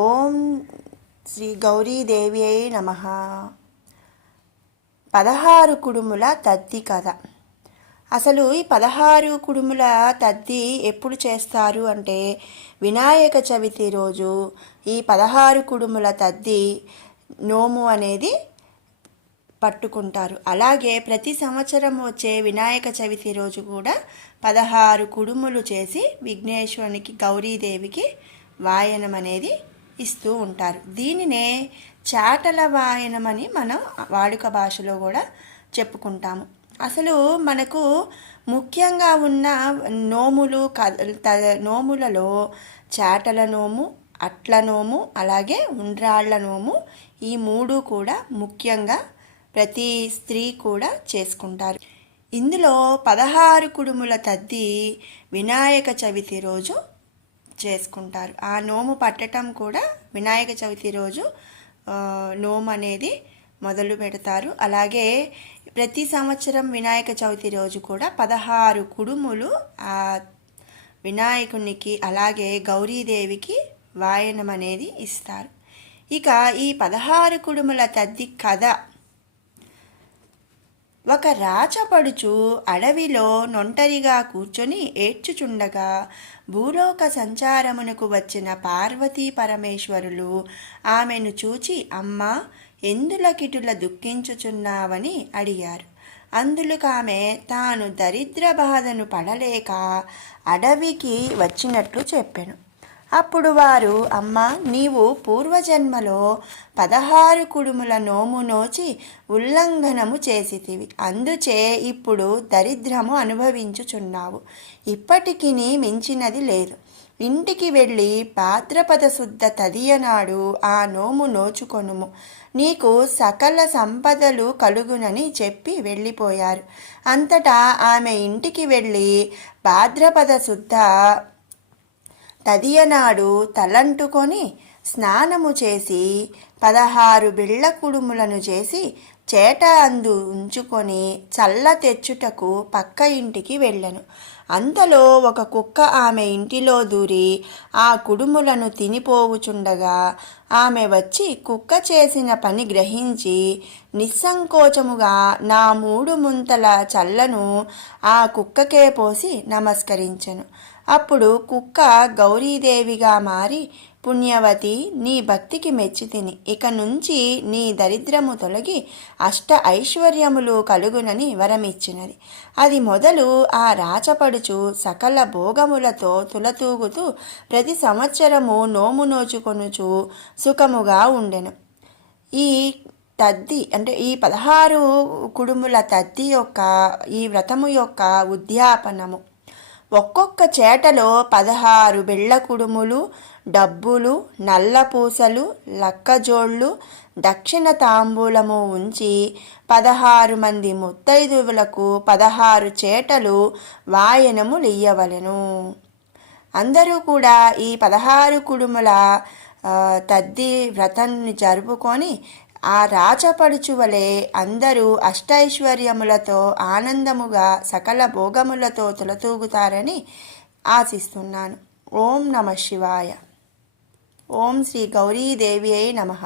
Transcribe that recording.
ఓం శ్రీ గౌరీదేవ్యై నమః. 16 కుడుముల తద్ది కథ. అసలు ఈ 16 కుడుముల తద్ది ఎప్పుడు చేస్తారు అంటే వినాయక చవితి రోజు ఈ 16 కుడుముల తద్ది నోము అనేది పట్టుకుంటారు. అలాగే ప్రతి సంవత్సరం వచ్చే వినాయక చవితి రోజు కూడా 16 కుడుములు చేసి విఘ్నేశ్వరునికి గౌరీదేవికి వాయనం అనేది ఇస్తూ ఉంటారు. దీనినే చాటల వాయనం అని మనం వాడుక భాషలో కూడా చెప్పుకుంటాము. అసలు మనకు ముఖ్యంగా ఉన్న నోములలో చాటల నోము, అట్ల నోము, అలాగే ఉండ్రాళ్ల నోము, ఈ మూడు కూడా ముఖ్యంగా ప్రతి స్త్రీ కూడా చేసుకుంటారు. ఇందులో 16 కుడుముల తద్ది వినాయక చవితి రోజు చేసుకుంటారు. ఆ నోము పట్టడం కూడా వినాయక చవితి రోజు నోము అనేది మొదలు పెడతారు. అలాగే ప్రతి సంవత్సరం వినాయక చవితి రోజు కూడా 16 కుడుములు ఆ వినాయకునికి అలాగే గౌరీదేవికి వాయనం అనేది ఇస్తారు. ఇక ఈ 16 కుడుముల తద్ది కథ. ఒక రాచపడుచు అడవిలో నొంటరిగా కూర్చొని ఏడ్చుచుండగా భూలోక సంచారమునకు వచ్చిన పార్వతీ పరమేశ్వరులు ఆమెను చూచి, అమ్మా, ఎందులకిటుల దుఃఖించుచున్నావని అడిగారు. అందులకామె తాను దరిద్ర బాధను పడలేక అడవికి వచ్చినట్లు చెప్పెను. అప్పుడు వారు, అమ్మ, నీవు పూర్వజన్మలో 16 కుడుముల నోము నోచి ఉల్లంఘనము చేసితివి, అందుచే ఇప్పుడు దరిద్రము అనుభవించుచున్నావు. ఇప్పటికి మించినది లేదు. ఇంటికి వెళ్ళి భాద్రపద శుద్ధ తదియనాడు ఆ నోము నోచుకొనుము, నీకు సకల సంపదలు కలుగునని చెప్పి వెళ్ళిపోయారు. అంతటా ఆమె ఇంటికి వెళ్ళి భాద్రపద శుద్ధ తదియనాడు తలంటుకొని స్నానము చేసి 16 బిళ్ళ కుడుములను చేసి చేట అందు ఉంచుకొని చల్ల తెచ్చుటకు పక్క ఇంటికి వెళ్ళెను. అంతలో ఒక కుక్క ఆమె ఇంటిలో దూరి ఆ కుడుములను తినిపోవుచుండగా ఆమె వచ్చి కుక్క చేసిన పని గ్రహించి నిస్సంకోచముగా నా 3 ముంతల చల్లను ఆ కుక్కకే పోసి నమస్కరించెను. అప్పుడు కుక్క గౌరీదేవిగా మారి, పుణ్యవతి, నీ భక్తికి మెచ్చితిని. ఇక నుంచి నీ దరిద్రము తొలగి అష్ట ఐశ్వర్యములు కలుగునని వరమిచ్చినది. అది మొదలు ఆ రాచపడుచు సకల భోగములతో తులతూగుతూ ప్రతి సంవత్సరము నోము నోచుకొనుచు సుఖముగా ఉండెను. ఈ తద్ది అంటే ఈ 16 కుడుముల తద్ది యొక్క ఈ వ్రతము యొక్క ఉద్యాపనము. ఒక్కొక్క చేటలో 16 బిళ్ళ కుడుములు, డబ్బులు, నల్ల పూసలు, లక్కజోళ్ళు, దక్షిణ తాంబూలము ఉంచి 16 మంది ముత్తైదువులకు 16 చేటలు వాయనము లియ్యవలెను. అందరూ కూడా ఈ 16 కుడుముల తద్ది వ్రతాన్ని జరుపుకొని ఆ రాచపడుచు వలె అందరూ అష్టైశ్వర్యములతో ఆనందముగా సకల భోగములతో తులతూగుతారని ఆశిస్తున్నాను. ఓం నమః శివాయ. ఓం శ్రీ గౌరీదేవ్యై నమః.